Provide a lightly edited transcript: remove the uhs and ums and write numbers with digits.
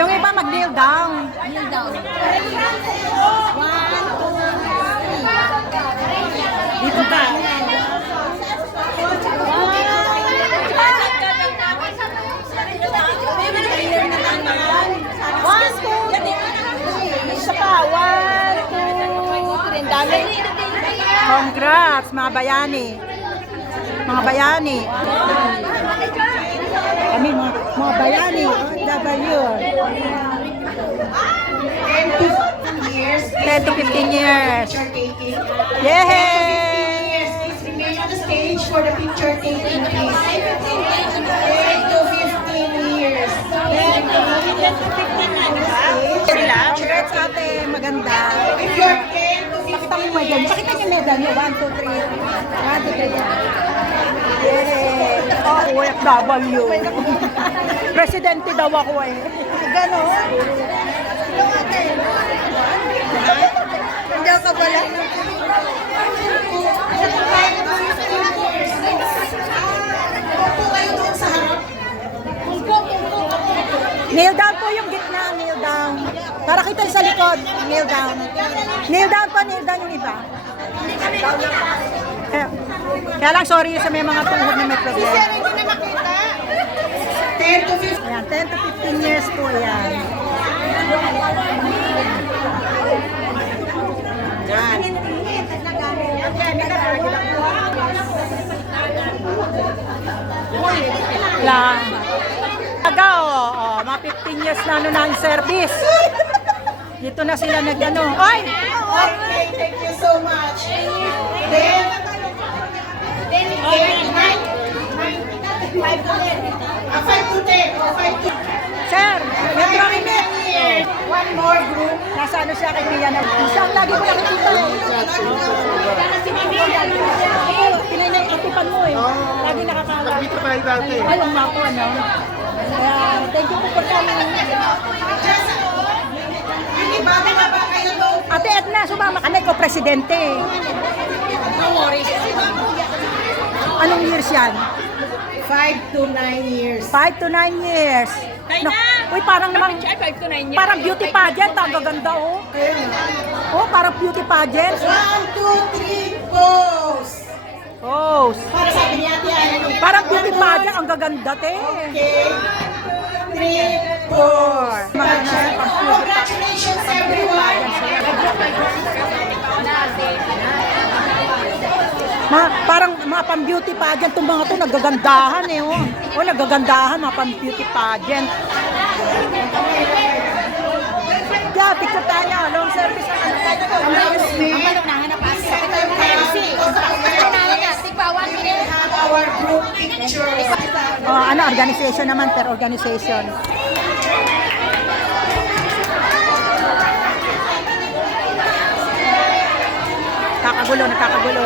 Yung iba mag-kneel down. Kneel down. Dito ka. One, two, isa pa. One, two, three. Ang dami. Congrats, mga bayani. Mga bayani. Kami, mga bayani. W. 10 to 15 years. Yay! Please remain on the stage for the picture taking, please. 10 to 15 years. Sila, congrats ate, maganda. If you're 10 to 15 Pakita mo medal. Pakita niyo medal niyo. 1, 2, 3. 1, 2, 3. Yay! Oh, OFW. Presidente daw ako eh. Ganon. Nandiyan ka pala. Opo kayo doon sa harap. Kneel down po yung gitna. Kneel down. Para kita sa likod. Kneel down. Kneel down pa. Kneel down yung iba. Kaya lang sorry sa may mga tuhod na may problema. 10 to 15. Ayan, 10 to 15 years po yan. Yan. Lang. Aga, mga 15 years na ano na ang service. Dito na sila nag-ano. Ay! Okay, thank you so much. Then, 5 to 10. 5 to 10. Sir, Metro Remit. One more group. Nasa ano siya kay Mia na. Siyang lagi ko nakikita eh. Pinay-atipan mo eh. Lagi nakakala. Dito tayo dati. Ay, ang mapo, ano? Kaya, thank you po for coming. Bago na ba kayo doon? Ate Edna, sumama ka na ikaw, presidente. Anong years yan? 5 to 9 years. 5 to 9 years. No. Uy, parang naman, 5 to 9 years. parang beauty pageant. Ang gaganda, oh. Oh, parang beauty pageant. 1, 2, 3, pose. Oh, Para sabi niya, parang beauty pageant. Ang gaganda, te. Okay. 3, 4. Congratulations, everyone. Parang mga pang-beauty pageant. Itong mga to nagagandahan eh. Oh, oh nagagandahan. Mga pang-beauty pageant. Yeah, picture tayo. Long service. Our group picture. Oh, ano, organization naman per organization. Nakakagulo.